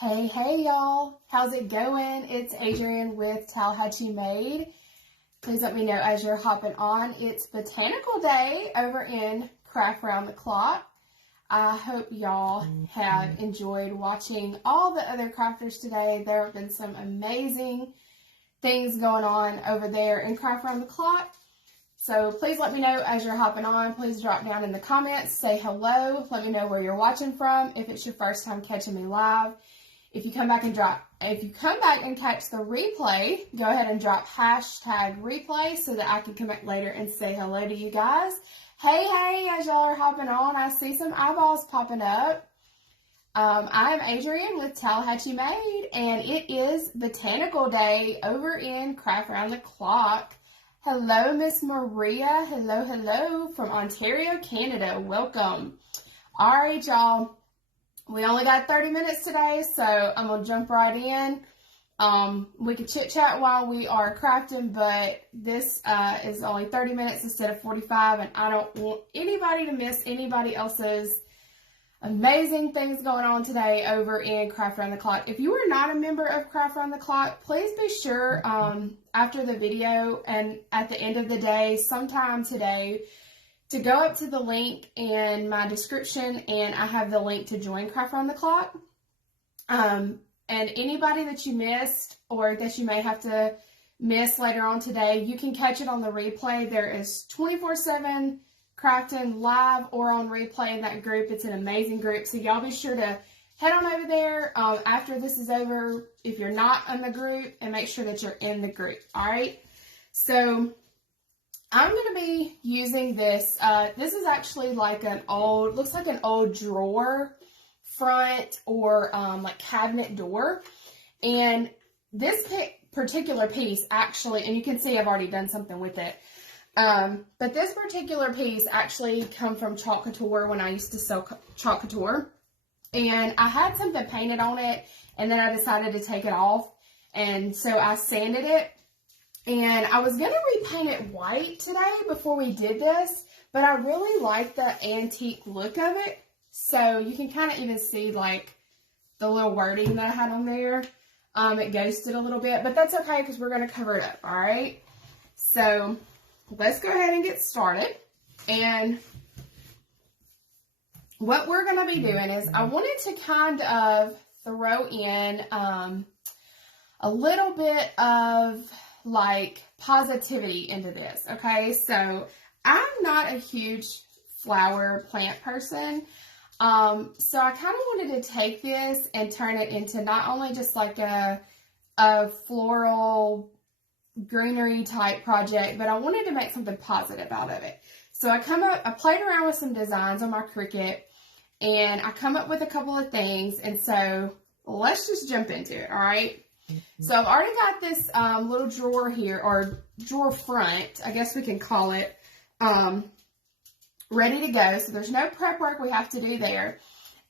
Hey y'all, how's it going? It's Adrienne with Tallahatchie Made. Please let me know as you're hopping on. It's Botanical Day over in Craft Round the Clock. I hope y'all have enjoyed watching all the other crafters today. There have been some amazing things going on over there in Craft Round the Clock. So please let me know as you're hopping on. Please drop down in the comments, say hello, let me know where you're watching from. If it's your first time catching me live, if you come back and catch the replay, go ahead and drop hashtag replay so that I can come back later and say hello to you guys. Hey, as y'all are hopping on, I see some eyeballs popping up. I'm Adrienne with Tallahatchie Made, and it is Botanical Day over in Craft Round the Clock. Hello, Miss Maria. Hello from Ontario, Canada. Welcome. All right, y'all. We only got 30 minutes today, so I'm going to jump right in. We could chit-chat while we are crafting, but this is only 30 minutes instead of 45, and I don't want anybody to miss anybody else's amazing things going on today over in Craft Round the Clock. If you are not a member of Craft Round the Clock, please be sure after the video and at the end of the day, sometime today, to go up to the link in my description, and I have the link to join Craft Round the Clock. And anybody that you missed or that you may have to miss later on today, you can catch it on the replay. There is 24/7 crafting live or on replay in that group. It's an amazing group, so y'all be sure to head on over there after this is over if you're not in the group, and make sure that you're in the group. All right, so I'm going to be using this. This is actually like looks like an old drawer front or like cabinet door. And this particular piece actually, and you can see I've already done something with it. But this particular piece actually come from Chalk Couture when I used to sell Chalk Couture. And I had something painted on it, and then I decided to take it off. And so I sanded it. And I was going to repaint it white today before we did this, but I really like the antique look of it. So you can kind of even see like the little wording that I had on there. It ghosted a little bit, but that's okay because we're going to cover it up, all right? So let's go ahead and get started. And what we're going to be doing is I wanted to kind of throw in a little bit of like positivity into this, okay? So I'm not a huge flower plant person, so I kind of wanted to take this and turn it into not only just like a floral greenery type project, but I wanted to make something positive out of it. So I played around with some designs on my Cricut, and I come up with a couple of things, and so let's just jump into it, all right? So I've already got this little drawer here, or drawer front, I guess we can call it, ready to go. So there's no prep work we have to do there.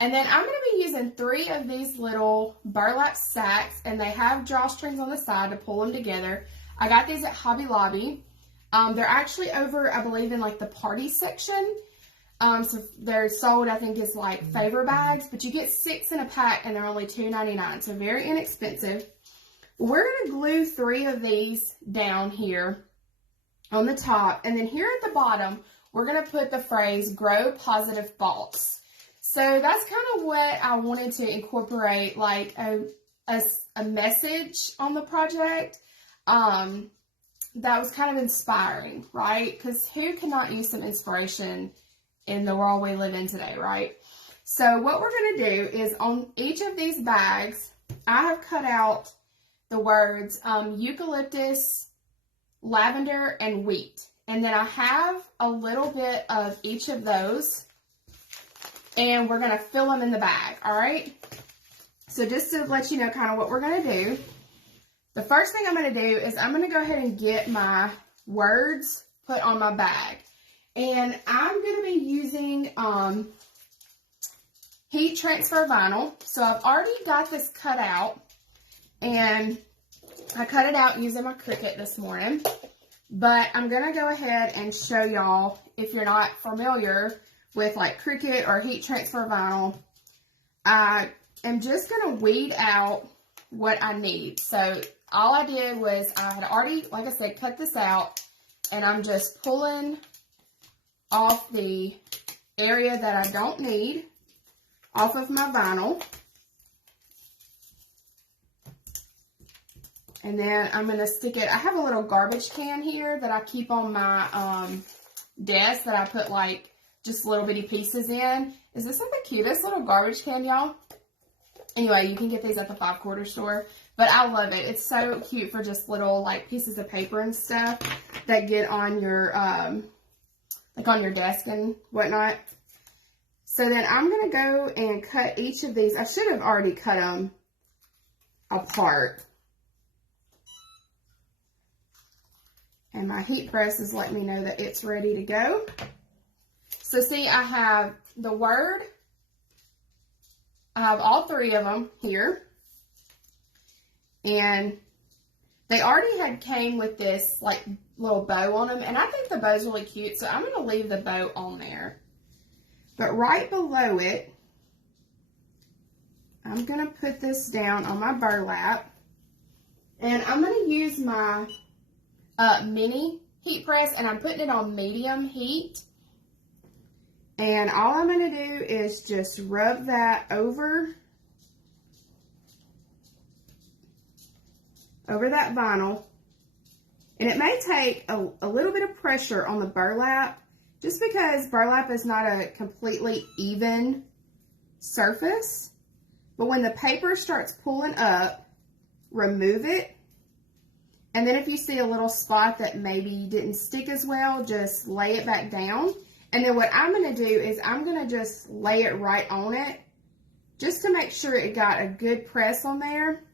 And then I'm going to be using 3 of these little burlap sacks, and they have drawstrings on the side to pull them together. I got these at Hobby Lobby. They're actually over, I believe, in like the party section. So they're sold, I think, as like favor bags, but you get 6 in a pack, and they're only $2.99, so very inexpensive. We're going to glue 3 of these down here on the top, and then here at the bottom, we're going to put the phrase, grow positive thoughts. So that's kind of what I wanted to incorporate, like a message on the project that was kind of inspiring, right? Because who cannot use some inspiration in the world we live in today, right? So what we're going to do is on each of these bags, I have cut out the words eucalyptus, lavender, and wheat. And then I have a little bit of each of those, and we're going to fill them in the bag, all right? So just to let you know kind of what we're going to do, the first thing I'm going to do is I'm going to go ahead and get my words put on my bag. And I'm going to be using heat transfer vinyl. So I've already got this cut out. And I cut it out using my Cricut this morning, but I'm going to go ahead and show y'all, if you're not familiar with like Cricut or heat transfer vinyl, I am just going to weed out what I need. So all I did was I had already, like I said, cut this out, and I'm just pulling off the area that I don't need off of my vinyl. And then I'm going to stick it, I have a little garbage can here that I keep on my desk that I put like just little bitty pieces in. Is this not the cutest little garbage can, y'all? Anyway, you can get these at the 5-quarter store, but I love it. It's so cute for just little like pieces of paper and stuff that get on your, like on your desk and whatnot. So then I'm going to go and cut each of these. I should have already cut them apart. And my heat press is letting me know that it's ready to go. So see, I have the word. I have all 3 of them here. And they already came with this like little bow on them. And I think the bow's really cute. So I'm going to leave the bow on there. But right below it, I'm going to put this down on my burlap. And I'm going to use my mini heat press, and I'm putting it on medium heat. And all I'm going to do is just rub that over that vinyl. And it may take a little bit of pressure on the burlap, just because burlap is not a completely even surface. But when the paper starts pulling up, remove it. And then if you see a little spot that maybe didn't stick as well, just lay it back down. And then what I'm going to do is I'm going to just lay it right on it, just to make sure it got a good press on there.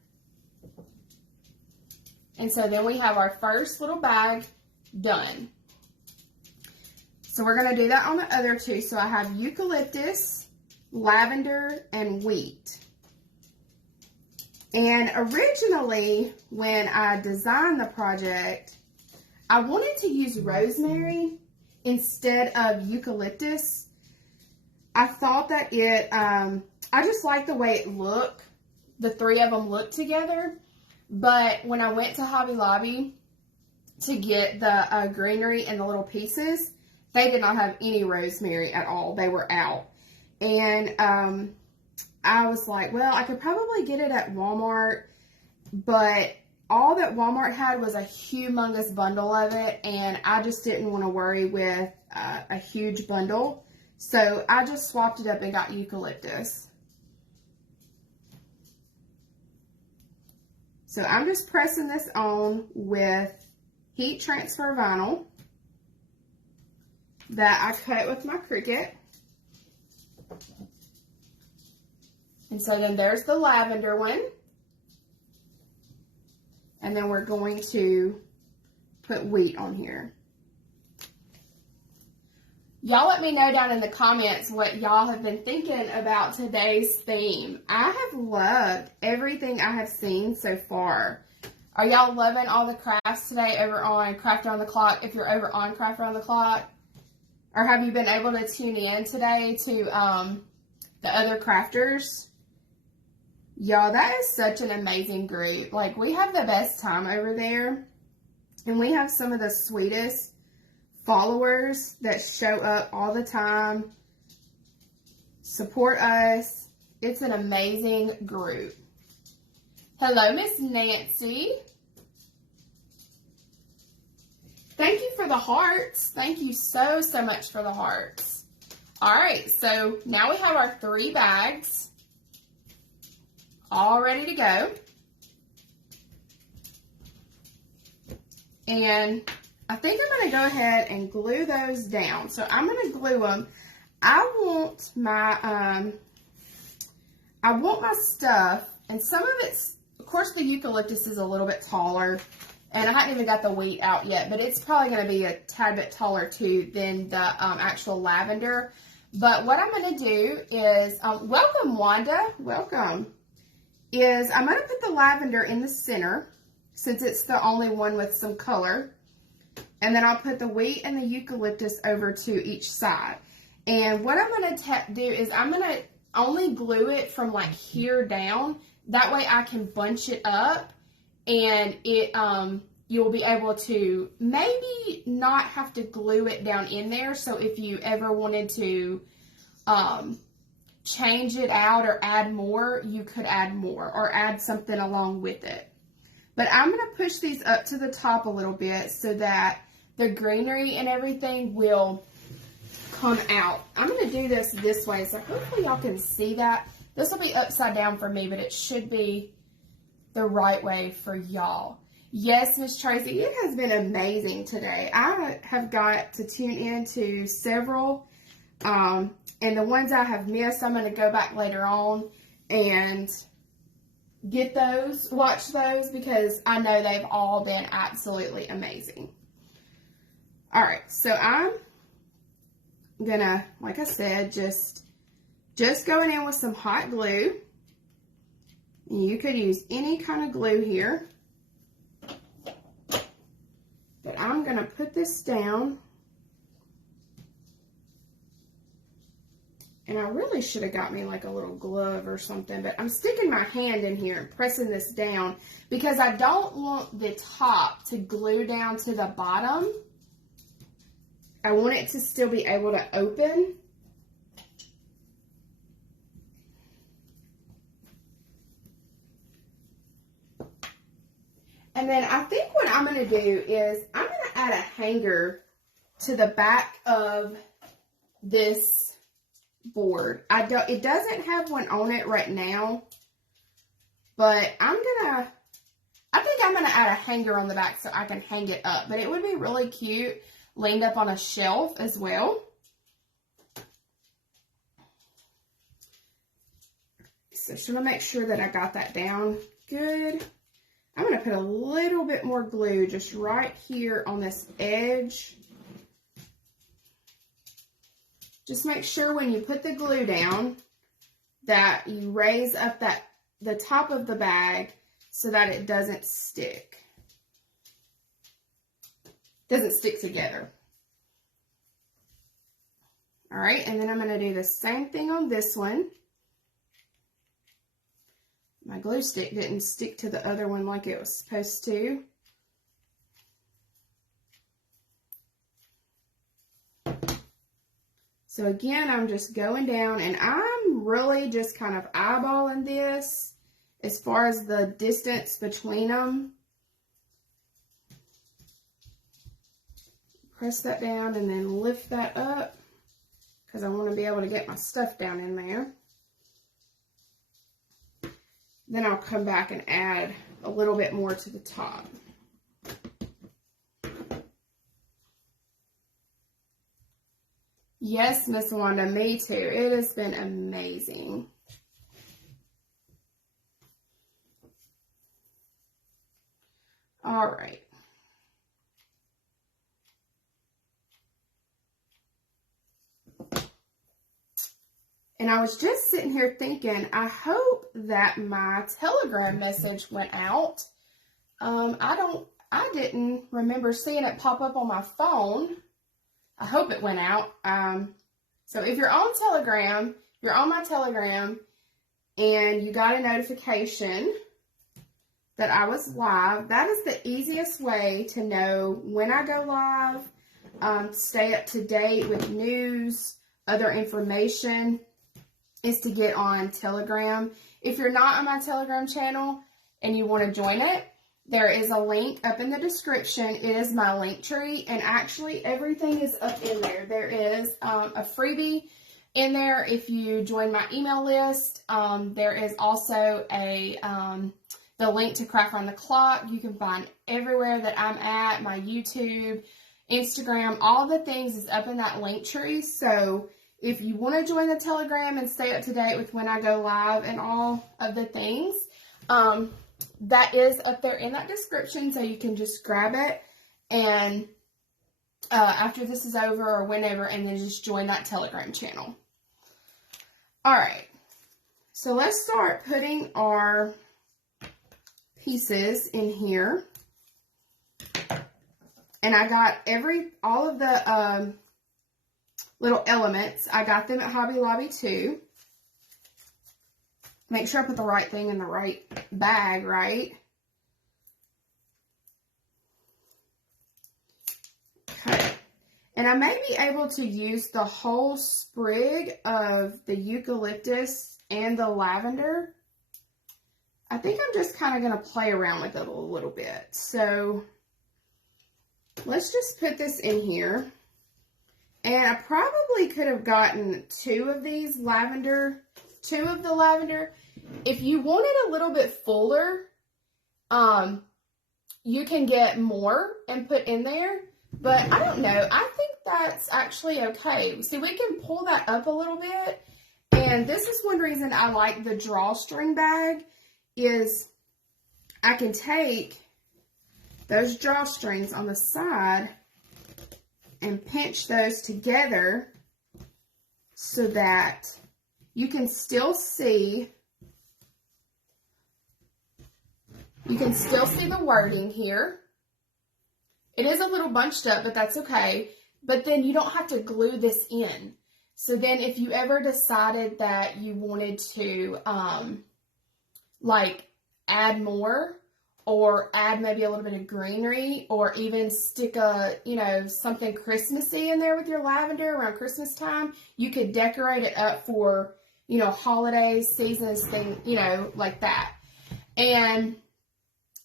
And so then we have our first little bag done. So we're going to do that on the other 2. So I have eucalyptus, lavender, and wheat. And originally, when I designed the project, I wanted to use rosemary instead of eucalyptus. I thought that I just liked the way it looked. The 3 of them looked together. But when I went to Hobby Lobby to get the greenery and the little pieces, they did not have any rosemary at all. They were out. And I was like, well, I could probably get it at Walmart, but all that Walmart had was a humongous bundle of it, and I just didn't want to worry with a huge bundle. So I just swapped it up and got eucalyptus. So I'm just pressing this on with heat transfer vinyl that I cut with my Cricut. And so then there's the lavender one. And then we're going to put wheat on here. Y'all let me know down in the comments what y'all have been thinking about today's theme. I have loved everything I have seen so far. Are y'all loving all the crafts today over on Craft Around the Clock, if you're over on Craft Around the Clock? Or have you been able to tune in today to the other crafters? Y'all, that is such an amazing group. Like, we have the best time over there. And we have some of the sweetest followers that show up all the time, support us. It's an amazing group. Hello, Miss Nancy. Thank you for the hearts. Thank you so, so much for the hearts. All right, so now we have our 3 bags all ready to go. And I think I'm going to go ahead and glue those down. So I'm going to glue them. I want my stuff, and some of it's, of course, the eucalyptus is a little bit taller, and I haven't even got the wheat out yet, but it's probably going to be a tad bit taller too than the actual lavender. But what I'm going to do is, welcome Wanda, welcome, is I'm going to put the lavender in the center, since it's the only one with some color. And then I'll put the wheat and the eucalyptus over to each side. And what I'm going to do is I'm going to only glue it from like here down. That way I can bunch it up, and it you'll be able to maybe not have to glue it down in there. So if you ever wanted to change it out or add more, you could add more or add something along with it. But I'm going to push these up to the top a little bit so that the greenery and everything will come out. I'm going to do this way, so hopefully y'all can see that. This will be upside down for me, but it should be the right way for y'all. Yes, Miss Tracy, it has been amazing today. I have got to tune into several, and the ones I have missed, I'm going to go back later on and get those, watch those, because I know they've all been absolutely amazing. All right, so I'm gonna, like I said, just going in with some hot glue. You could use any kind of glue here. But I'm going to put this down. And I really should have got me like a little glove or something, but I'm sticking my hand in here and pressing this down because I don't want the top to glue down to the bottom. I want it to still be able to open. And then I think what I'm going to do is I'm going to add a hanger to the back of this board. It doesn't have one on it right now, but I think I'm going to add a hanger on the back so I can hang it up. But it would be really cute leaned up on a shelf as well. So just want to make sure that I got that down good. I'm going to put a little bit more glue just right here on this edge. Just make sure when you put the glue down that you raise up the top of the bag so that it doesn't stick. Doesn't stick together. All right, and then I'm going to do the same thing on this one. My glue stick didn't stick to the other one like it was supposed to. So again, I'm just going down, and I'm really just kind of eyeballing this as far as the distance between them. Press that down and then lift that up because I want to be able to get my stuff down in there. Then I'll come back and add a little bit more to the top. Yes, Miss Wanda, me too. It has been amazing. All right. And I was just sitting here thinking, I hope that my Telegram message went out. I didn't remember seeing it pop up on my phone. I hope it went out. So if you're on Telegram, you're on my Telegram, and you got a notification that I was live, that is the easiest way to know when I go live, stay up to date with news, other information, is to get on Telegram. If you're not on my Telegram channel and you want to join it, there is a link up in the description. It is my link tree, and actually everything is up in there. There is a freebie in there if you join my email list. There is also the link to Craft Around the Clock. You can find everywhere that I'm at, my YouTube, Instagram, all the things is up in that link tree. So if you want to join the Telegram and stay up to date with when I go live and all of the things, that is up there in that description, so you can just grab it and after this is over or whenever, and then just join that Telegram channel. All right, so let's start putting our pieces in here. And I got all of the little elements. I got them at Hobby Lobby too. Make sure I put the right thing in the right bag, right? Okay. And I may be able to use the whole sprig of the eucalyptus and the lavender. I think I'm just kind of going to play around with it a little bit. So let's just put this in here. And I probably could have gotten two of the lavender. If you want it a little bit fuller, you can get more and put in there. But I don't know. I think that's actually okay. See, we can pull that up a little bit. And this is one reason I like the drawstring bag is I can take those drawstrings on the side and pinch those together so that you can still see the wording here. It is a little bunched up, but that's okay. But then you don't have to glue this in. So then if you ever decided that you wanted to like add more or add maybe a little bit of greenery or even stick a, something Christmassy in there with your lavender around Christmas time, you could decorate it up for, holidays, seasons, thing, like that. And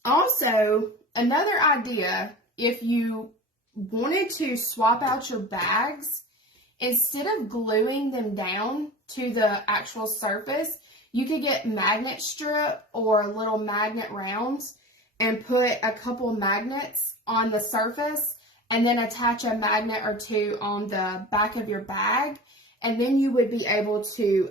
also another idea, if you wanted to swap out your bags, instead of gluing them down to the actual surface, you could get magnet strip or little magnet rounds and put a couple magnets on the surface and then attach a magnet or two on the back of your bag. And then you would be able to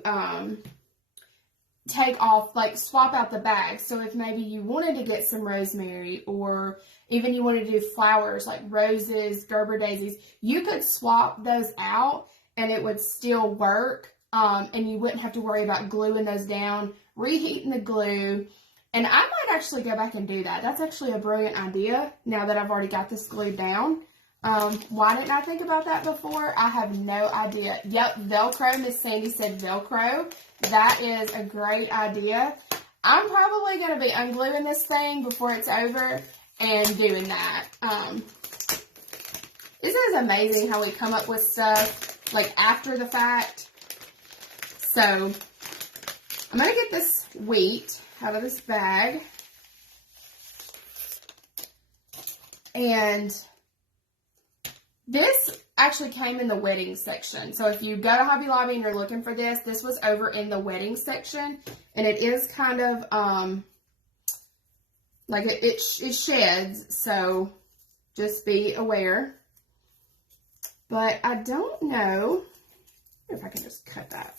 take off, swap out the bag. So if maybe you wanted to get some rosemary or even you wanted to do flowers like roses, Gerber daisies, you could swap those out and it would still work. And you wouldn't have to worry about gluing those down, reheating the glue. And I might actually go back and do that. That's actually a brilliant idea now that I've already got this glued down. Why didn't I think about that before? I have no idea. Yep, Velcro. Miss Sandy said Velcro. That is a great idea. I'm probably going to be ungluing this thing before it's over and doing that. This is amazing how we come up with stuff after the fact. So I'm going to get this wheat out of this bag. And this actually came in the wedding section. So if you go to Hobby Lobby and you're looking for this, this was over in the wedding section. And it is kind of, it sheds. So just be aware. But I don't know if I can just cut that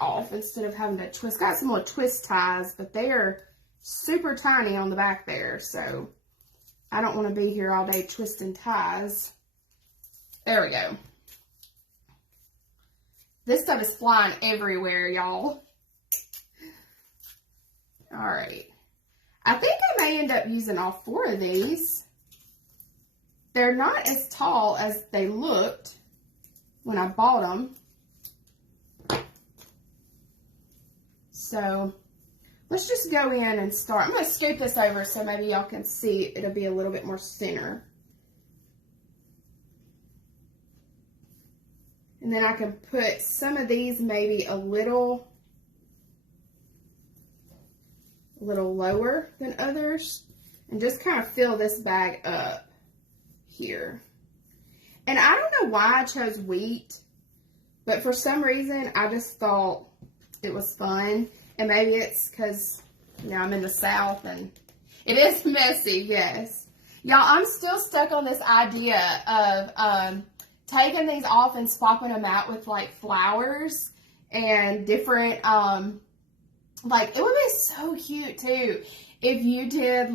off instead of having to twist. Got some little twist ties, but they're super tiny on the back there. So I don't want to be here all day twisting ties. There we go. This stuff is flying everywhere, y'all. All right. I think I may end up using all 4 of these. They're not as tall as they looked when I bought them. So let's just go in and start. I'm going to scoop this over so maybe y'all can see it'll be a little bit more center. And then I can put some of these maybe a little lower than others and just kind of fill this bag up here. And I don't know why I chose wheat, but for some reason I just thought it was fun. And maybe it's because, I'm in the South and it is messy, yes. Y'all, I'm still stuck on this idea of taking these off and swapping them out with flowers and different, it would be so cute too if you did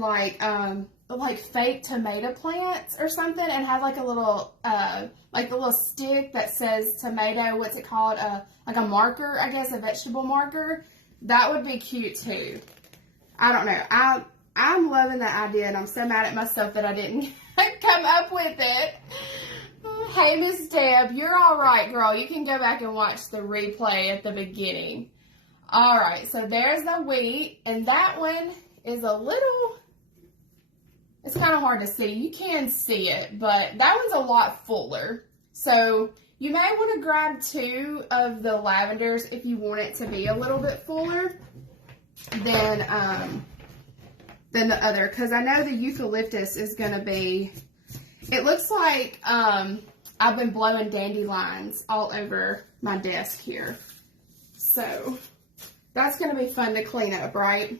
fake tomato plants or something and have a little, the little stick that says tomato, what's it called? A marker, I guess, a vegetable marker. That would be cute too. I don't know. I'm loving that idea and I'm so mad at myself that I didn't come up with it. Hey, Miss Deb, you're all right, girl. You can go back and watch the replay at the beginning. All right, so there's the wheat, and that one is a little, it's kind of hard to see. You can see it, but that one's a lot fuller. So you may want to grab 2 of the lavenders if you want it to be a little bit fuller than the other, because I know the eucalyptus is going to be, it looks like I've been blowing dandelions all over my desk here. So that's going to be fun to clean up, right?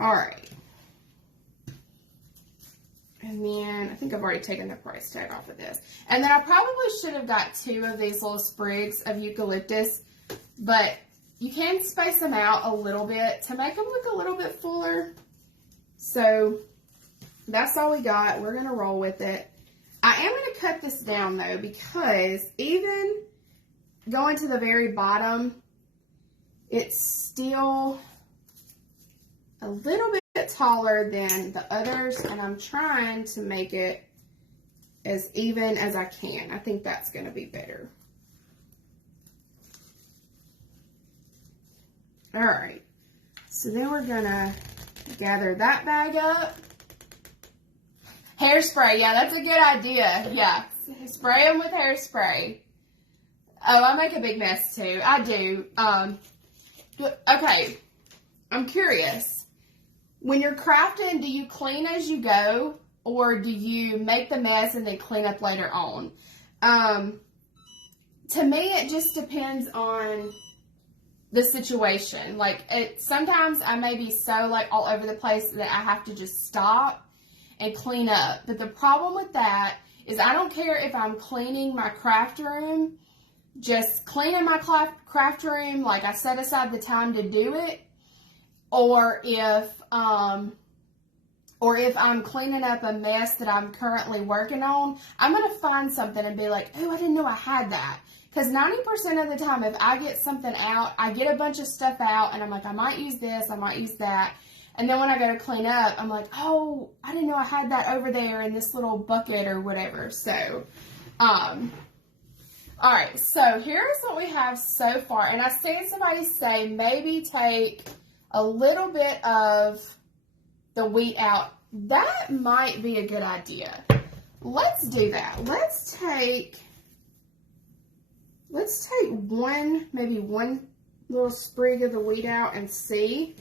All right. And then I think I've already taken the price tag off of this. And then I probably should have got 2 of these little sprigs of eucalyptus, but you can space them out a little bit to make them look a little bit fuller. So that's all we got. We're going to roll with it. I am going to cut this down though, because even going to the very bottom, it's still a little bit taller than the others, and I'm trying to make it as even as I can. I think that's going to be better. All right, so then we're going to gather that bag up. Hairspray, yeah, that's a good idea. Yeah, spray them with hairspray. Oh, I make a big mess too. I do. Okay, I'm curious. When you're crafting, do you clean as you go, or do you make the mess and then clean up later on? To me, it just depends on the situation. Like, sometimes I may be so like all over the place that I have to just stop and clean up. But the problem with that is I don't care if I'm cleaning my craft room, just cleaning my craft room, like I set aside the time to do it, or if I'm cleaning up a mess that I'm currently working on, I'm going to find something and be like, oh, I didn't know I had that. Because 90% of the time, if I get something out, I get a bunch of stuff out, and I'm like, I might use this, I might use that. And then when I go to clean up, I'm like, oh, I didn't know I had that over there in this little bucket or whatever. So, all right, so here's what we have so far. And I seen somebody say maybe take a little bit of the wheat out. That might be a good idea. Let's do that. Let's take maybe one little sprig of the wheat out and see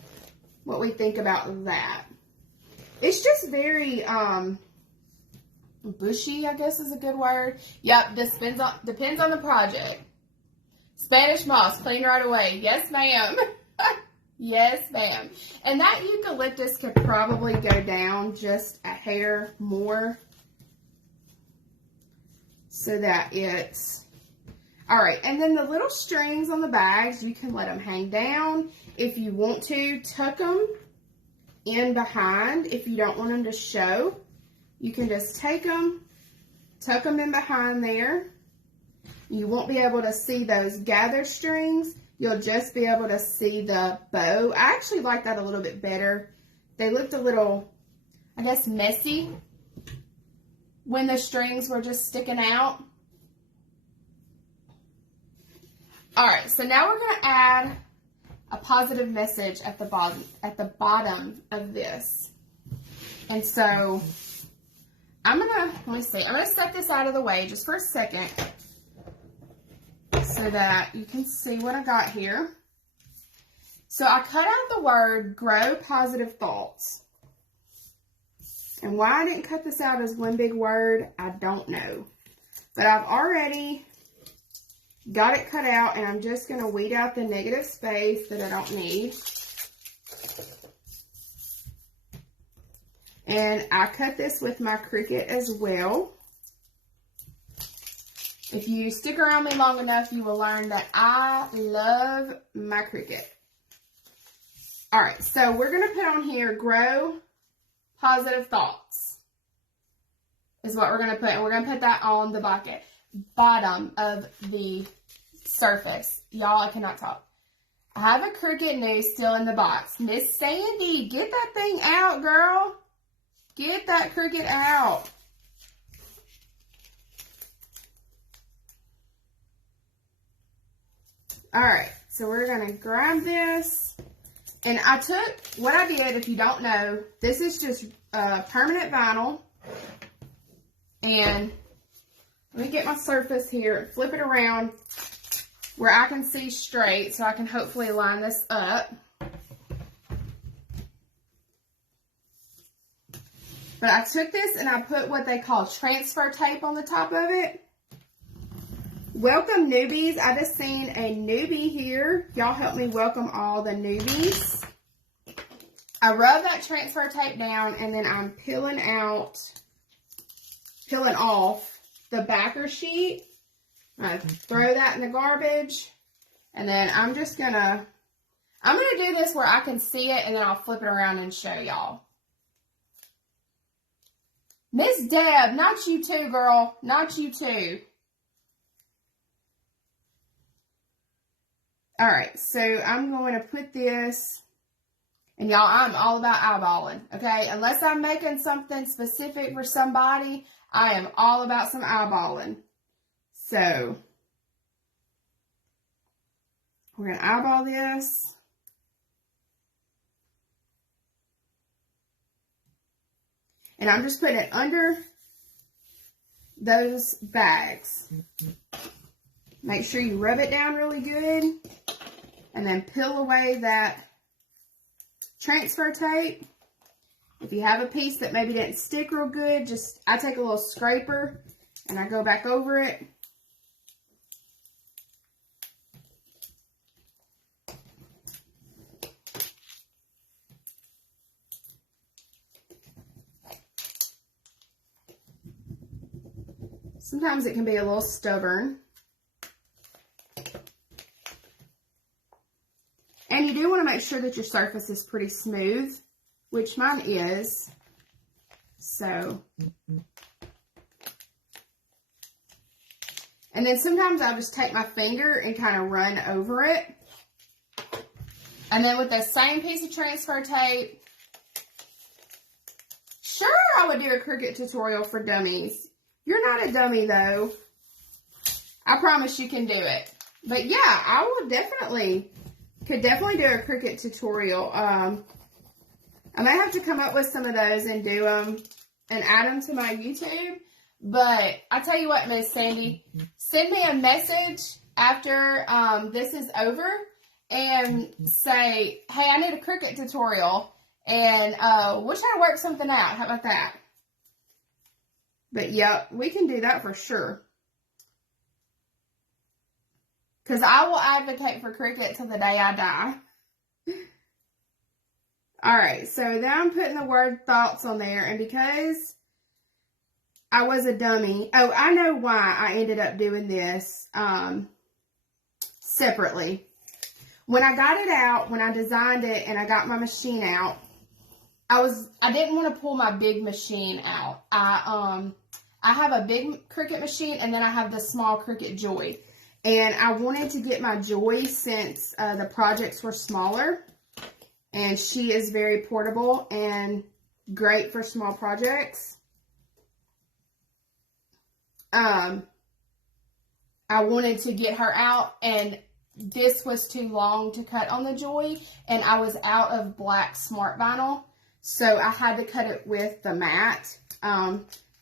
what we think about that. It's just very bushy, I guess is a good word. Yep, this depends on the project. Spanish moss, clean right away. Yes, ma'am. Yes, ma'am. And that eucalyptus could probably go down just a hair more so that it's all right. And then the little strings on the bags, you can let them hang down. If you want to, tuck them in behind. If you don't want them to show, you can just take them, tuck them in behind there. You won't be able to see those gather strings. You'll just be able to see the bow. I actually like that a little bit better. They looked a little, I guess, messy when the strings were just sticking out. All right, so now we're going to add a positive message at the bottom of this. And so I'm going to set this out of the way just for a second so that you can see what I got here. So I cut out the word grow positive thoughts. And why I didn't cut this out as one big word, I don't know. But I've already got it cut out, and I'm just going to weed out the negative space that I don't need. And I cut this with my Cricut as well. If you stick around me long enough, you will learn that I love my Cricut. All right, so we're going to put on here, grow positive thoughts is what we're going to put. And we're going to put that on the bottom of the surface. Y'all, I cannot talk. I have a Cricut noose still in the box. Miss Sandy, get that thing out, girl. Get that Cricut out. All right, So we're going to grab this. And I took, what I did, if you don't know, this is just permanent vinyl. And let me get my surface here, flip it around where I can see straight so I can hopefully line this up. But I took this and I put what they call transfer tape on the top of it. Welcome newbies. I just seen a newbie here. Y'all help me welcome all the newbies. I rub that transfer tape down and then I'm peeling off the backer sheet. I throw that in the garbage. And then I'm gonna do this where I can see it and then I'll flip it around and show y'all. Miss Deb, not you too, girl. Not you too. All right, so I'm going to put this, and y'all, I'm all about eyeballing, okay? Unless I'm making something specific for somebody, I am all about some eyeballing. So, we're going to eyeball this. And I'm just putting it under those bags. Make sure you rub it down really good. And then peel away that transfer tape. If you have a piece that maybe didn't stick real good, I take a little scraper and I go back over it. Sometimes it can be a little stubborn. And you do want to make sure that your surface is pretty smooth, which mine is. So. And then sometimes I'll just take my finger and kind of run over it. And then with the same piece of transfer tape, sure, I would do a Cricut tutorial for dummies. You're not a dummy, though. I promise you can do it. But yeah, I would could definitely do a Cricut tutorial. I may have to come up with some of those and do them and add them to my YouTube. But I tell you what, Miss Sandy, send me a message after this is over and say, hey, I need a Cricut tutorial, and we'll try to work something out. How about that? But yeah, we can do that for sure. Because I will advocate for Cricut till the day I die. Alright, so now I'm putting the word thoughts on there. And because I was a dummy. Oh, I know why I ended up doing this separately. When I got it out, when I designed it and I got my machine out, I didn't want to pull my big machine out. I have a big Cricut machine and then I have the small Cricut Joy. And I wanted to get my Joy since the projects were smaller. And she is very portable and great for small projects. I wanted to get her out, and this was too long to cut on the Joy, and I was out of black smart vinyl, so I had to cut it with the matte.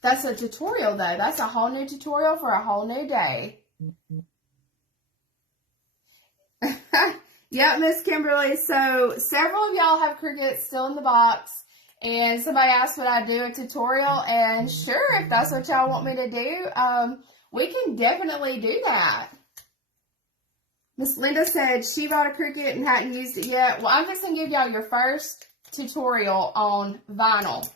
That's a tutorial, though. That's a whole new tutorial for a whole new day. Yep, Miss Kimberly. So several of y'all have Cricut still in the box, and somebody asked would I do a tutorial, and sure, if that's what y'all want me to do, we can definitely do that. Miss Linda said she bought a Cricut and hadn't used it yet. Well, I'm just going to give y'all your first tutorial on vinyl.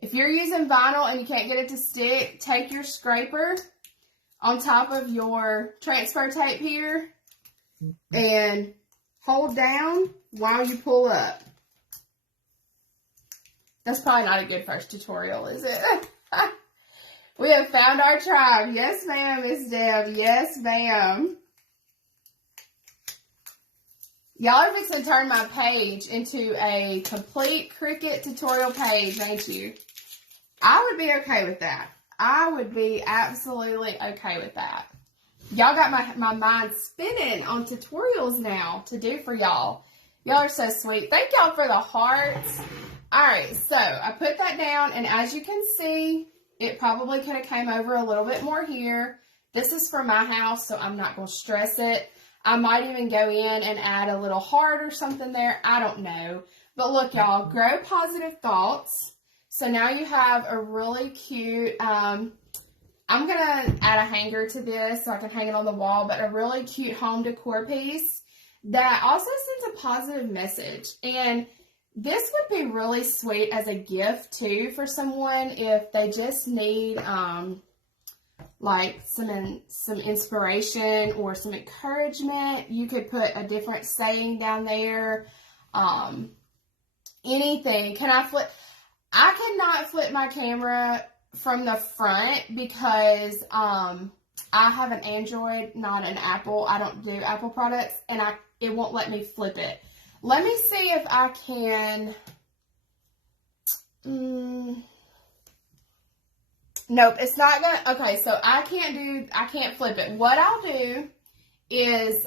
If you're using vinyl and you can't get it to stick, take your scraper on top of your transfer tape here and hold down while you pull up. That's probably not a good first tutorial, is it? We have found our tribe. Yes, ma'am, Miss Deb. Yes, ma'am. Y'all are fixing to turn my page into a complete Cricut tutorial page, ain't you? I would be okay with that. I would be absolutely okay with that. Y'all got my mind spinning on tutorials now to do for y'all. Y'all are so sweet. Thank y'all for the hearts. All right, so I put that down, and as you can see, it probably could have came over a little bit more here. This is for my house, so I'm not going to stress it. I might even go in and add a little heart or something there. I don't know. But look, y'all, grow positive thoughts. So now you have a really cute, I'm going to add a hanger to this so I can hang it on the wall, but a really cute home decor piece that also sends a positive message. And this would be really sweet as a gift too for someone if they just need like some inspiration or some encouragement. You could put a different saying down there. Anything. Can I flip? I cannot flip my camera from the front because I have an Android, not an Apple. I don't do Apple products, and it won't let me flip it. Let me see if I can. Nope, it's not gonna. Okay, so I can't flip it. What I'll do is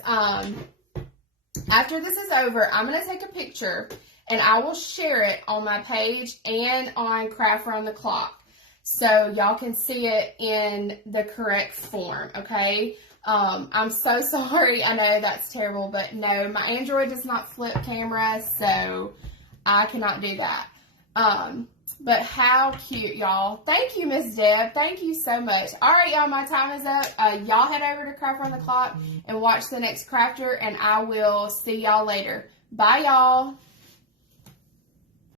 after this is over, I'm gonna take a picture and I will share it on my page and on Craft Around the Clock, so y'all can see it in the correct form. Okay. I'm so sorry. I know that's terrible, but no, my Android does not flip camera, so I cannot do that. But how cute, y'all. Thank you, Miss Deb. Thank you so much. All right, y'all, my time is up. Y'all head over to Craft Around the Clock and watch the next crafter, and I will see y'all later. Bye, y'all.